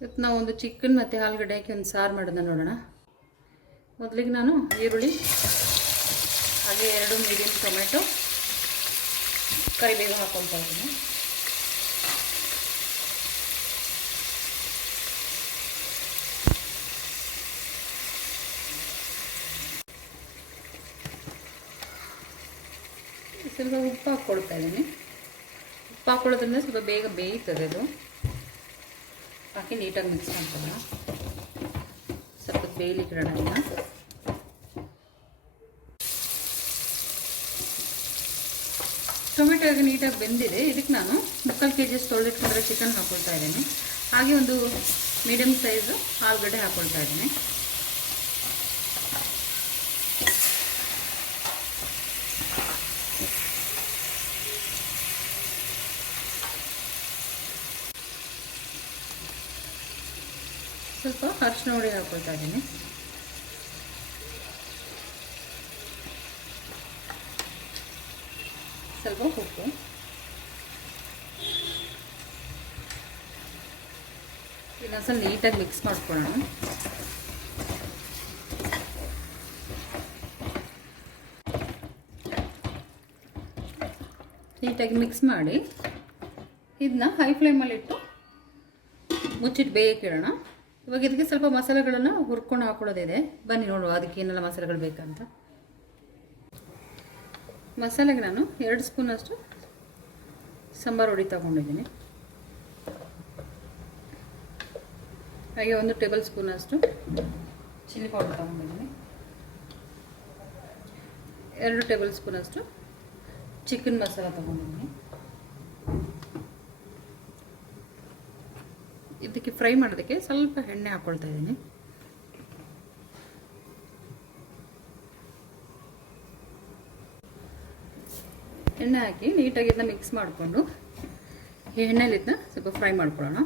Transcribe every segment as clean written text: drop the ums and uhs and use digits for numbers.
ಇವತ್ತು ನಾವು ಒಂದು ಚಿಕನ್ ಮತ್ತು ಆಲೂಗಡ್ಡೆ ಹಾಕಿ ಒಂದು ಸಾರು ಮಾಡೋದನ್ನ ನೋಡೋಣ. ಮೊದಲಿಗೆ ನಾನು ಈರುಳ್ಳಿ ಹಾಗೆ 2 ಮೀಡಿಯಮ್ ಟೊಮೆಟೊ ಕರಿಬೇವು ಹಾಕ್ಕೊಳ್ತಾ ಇದ್ದೀನಿ. ಸ್ವಲ್ಪ ಉಪ್ಪು ಹಾಕ್ಕೊಳ್ತಾ ಇದ್ದೀನಿ. ಉಪ್ಪು ಹಾಕ್ಕೊಳ್ಳೋದ್ರಿಂದ ಸ್ವಲ್ಪ ಬೇಗ ಬೇಯ್ತದೆ. ಅದು ಹಾಕಿ ನೀಟಾಗಿ ಮಿಕ್ಸ್ ಮಾಡ್ಕೊಳ್ಳೋಣ. ಸ್ವಲ್ಪ ಬೇಯಲಿಕ್ಕೆ ಇಡೋಣ. ಟೊಮೆಟೊ ಆಗಿ ನೀಟಾಗಿ ಬೆಂದಿದೆ. ಇದಕ್ಕೆ ನಾನು 3/4 kg ತೊಳೆದಿಟ್ಕೊಂಡ್ರೆ ಚಿಕನ್ ಹಾಕ್ಕೊಳ್ತಾ ಇದ್ದೀನಿ. ಹಾಗೆ ಒಂದು ಮೀಡಿಯಮ್ ಸೈಜು ಆಲೂಗಡ್ಡೆ ಹಾಕ್ಕೊಳ್ತಾ ಇದ್ದೀನಿ. ಸ್ವಲ್ಪ ಅರಿಶಿನ ಹುಡಿ ಹಾಕ್ಕೊಳ್ತಾ ಇದ್ದೀನಿ. ಸ್ವಲ್ಪ ಉಪ್ಪು. ಇನ್ನೊಂದ್ಸಲ ನೀಟಾಗಿ ಮಿಕ್ಸ್ ಮಾಡ್ಕೊಳ್ಳೋಣ. ನೀಟಾಗಿ ಮಿಕ್ಸ್ ಮಾಡಿ ಇದನ್ನ ಹೈ ಫ್ಲೇಮಲ್ಲಿ ಇಟ್ಟು ಮುಚ್ಚಿಟ್ಟು ಬೇಯಕ್ಕೆ ಇಡೋಣ. ಇವಾಗ ಇದಕ್ಕೆ ಸ್ವಲ್ಪ ಮಸಾಲೆಗಳನ್ನು ಹುರ್ಕೊಂಡು ಹಾಕೊಳ್ಳೋದಿದೆ. ಬನ್ನಿ ನೋಡುವ ಅದಕ್ಕೆ ಏನೆಲ್ಲ ಮಸಾಲೆಗಳು ಬೇಕಂತ. ಮಸಾಲೆಗೆ ನಾನು 2 ಸ್ಪೂನಷ್ಟು ಸಾಂಬಾರು ಹುಡಿ ತಗೊಂಡಿದ್ದೀನಿ. ಹಾಗೆ 1 ಟೇಬಲ್ ಸ್ಪೂನಷ್ಟು ಚಿಲ್ಲಿ ಪೌಡರ್ ತಗೊಂಡಿದ್ದೀನಿ. 2 ಟೇಬಲ್ ಸ್ಪೂನಷ್ಟು ಚಿಕನ್ ಮಸಾಲ ತಗೊಂಡಿದ್ದೀನಿ. ಇದಕ್ಕೆ ಫ್ರೈ ಮಾಡೋದಕ್ಕೆ ಸ್ವಲ್ಪ ಎಣ್ಣೆ ಹಾಕ್ಕೊಳ್ತಾ ಇದ್ದೀನಿ. ಎಣ್ಣೆ ಹಾಕಿ ನೀಟಾಗಿ ಇದನ್ನ ಮಿಕ್ಸ್ ಮಾಡಿಕೊಂಡು ಎಣ್ಣೆಲಿ ಇದನ್ನ ಸ್ವಲ್ಪ ಫ್ರೈ ಮಾಡ್ಕೊಳ್ಳೋಣ.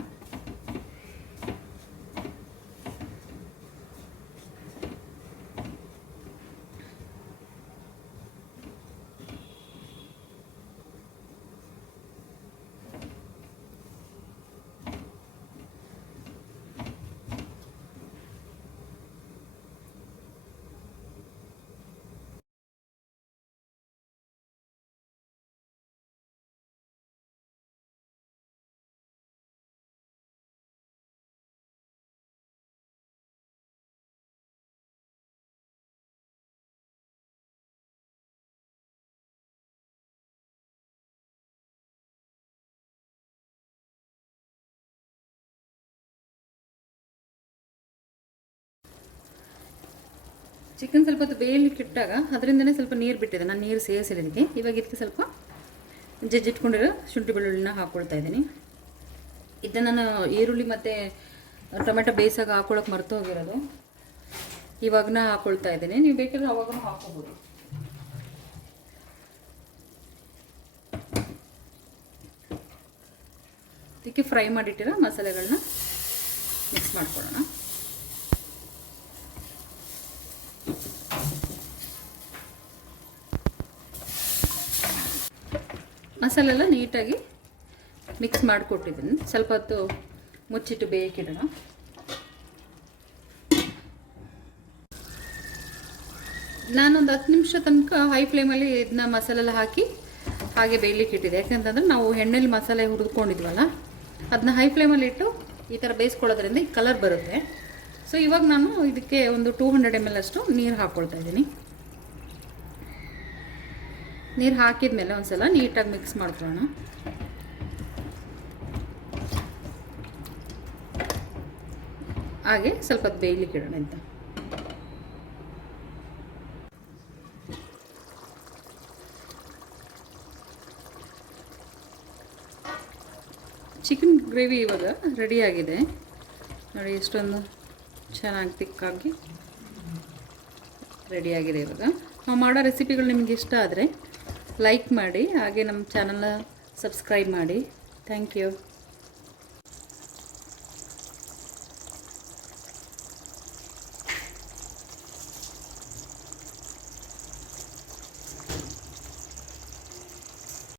ಚಿಕನ್ ಸ್ವಲ್ಪ ಹೊತ್ತು ಬೇಯಲಿಕ್ಕೆ ಇಟ್ಟಾಗ ಅದರಿಂದನೇ ಸ್ವಲ್ಪ ನೀರು ಬಿಟ್ಟಿದೆ. ನಾನು ನೀರು ಸೇರಿಸಿಲ್ಲ ಇದಕ್ಕೆ. ಇವಾಗ ಇದಕ್ಕೆ ಸ್ವಲ್ಪ ಜಜ್ಜಿಟ್ಕೊಂಡಿರೋ ಶುಂಠಿ ಬೆಳ್ಳುಳ್ಳಿನ ಹಾಕ್ಕೊಳ್ತಾ ಇದ್ದೀನಿ. ಇದನ್ನು ನಾನು ಈರುಳ್ಳಿ ಮತ್ತು ಟೊಮೆಟೊ ಬೇಯಿಸಾಗ ಹಾಕ್ಕೊಳ್ಳೋಕೆ ಮರೆತು ಹೋಗಿರೋದು. ಇವಾಗನ ಹಾಕ್ಕೊಳ್ತಾ ಇದ್ದೀನಿ. ನೀವು ಬೇಕಾದ್ರೆ ಅವಾಗೂ ಹಾಕ್ಕೋಬೋದು. ಇದಕ್ಕೆ ಫ್ರೈ ಮಾಡಿಟ್ಟಿರೋ ಮಸಾಲೆಗಳನ್ನ ಮಿಕ್ಸ್ ಮಾಡ್ಕೊಳ್ಳೋಣ. ಮಸಾಲೆ ಎಲ್ಲ ನೀಟಾಗಿ ಮಿಕ್ಸ್ ಮಾಡಿಕೊಟ್ಟಿದ್ದೀನಿ. ಸ್ವಲ್ಪ ಹೊತ್ತು ಮುಚ್ಚಿಟ್ಟು ಬೇಯಕ್ಕಿಡೋಣ. ನಾನೊಂದು 10 ನಿಮಿಷ ತನಕ ಹೈ ಫ್ಲೇಮಲ್ಲಿ ಇದನ್ನ ಮಸಾಲೆಲ್ಲ ಹಾಕಿ ಹಾಗೆ ಬೇಯಲಿಕ್ಕೆ ಇಟ್ಟಿದೆ. ಯಾಕಂತಂದರೆ ನಾವು ಎಣ್ಣೆಲಿ ಮಸಾಲೆ ಹುರಿದುಕೊಂಡಿದ್ವಲ್ಲ, ಅದನ್ನ ಹೈ ಫ್ಲೇಮಲ್ಲಿ ಇಟ್ಟು ಈ ಥರ ಬೇಯಿಸ್ಕೊಳ್ಳೋದ್ರಿಂದ ಈ ಕಲರ್ ಬರುತ್ತೆ. ಸೊ ಇವಾಗ ನಾನು ಇದಕ್ಕೆ ಒಂದು 200 ml ಅಷ್ಟು ನೀರು ಹಾಕ್ಕೊಳ್ತಾ ಇದ್ದೀನಿ. ನೀರು ಹಾಕಿದ ಮೇಲೆ ಒಂದ್ಸಲ ನೀಟಾಗಿ ಮಿಕ್ಸ್ ಮಾಡ್ಕೊಳ್ಳೋಣ. ಹಾಗೆ ಸ್ವಲ್ಪ ಬೇಯಲಿಕ್ಕೆ ಇಡೋಣ ಅಂತ. ಚಿಕನ್ ಗ್ರೇವಿ ಇವಾಗ ರೆಡಿಯಾಗಿದೆ ನೋಡಿ. ಎಷ್ಟೊಂದು ಚೆನ್ನಾಗಿ ತಿಕ್ಕಾಗಿ ರೆಡಿಯಾಗಿದೆ. ಇವಾಗ ನಾವು ಮಾಡೋ ರೆಸಿಪಿಗಳು ನಿಮಗೆ ಇಷ್ಟ ಆದರೆ ಲೈಕ್ ಮಾಡಿ, ಹಾಗೆ ನಮ್ಮ ಚಾನಲ್ನ ಸಬ್ಸ್ಕ್ರೈಬ್ ಮಾಡಿ. Thank you.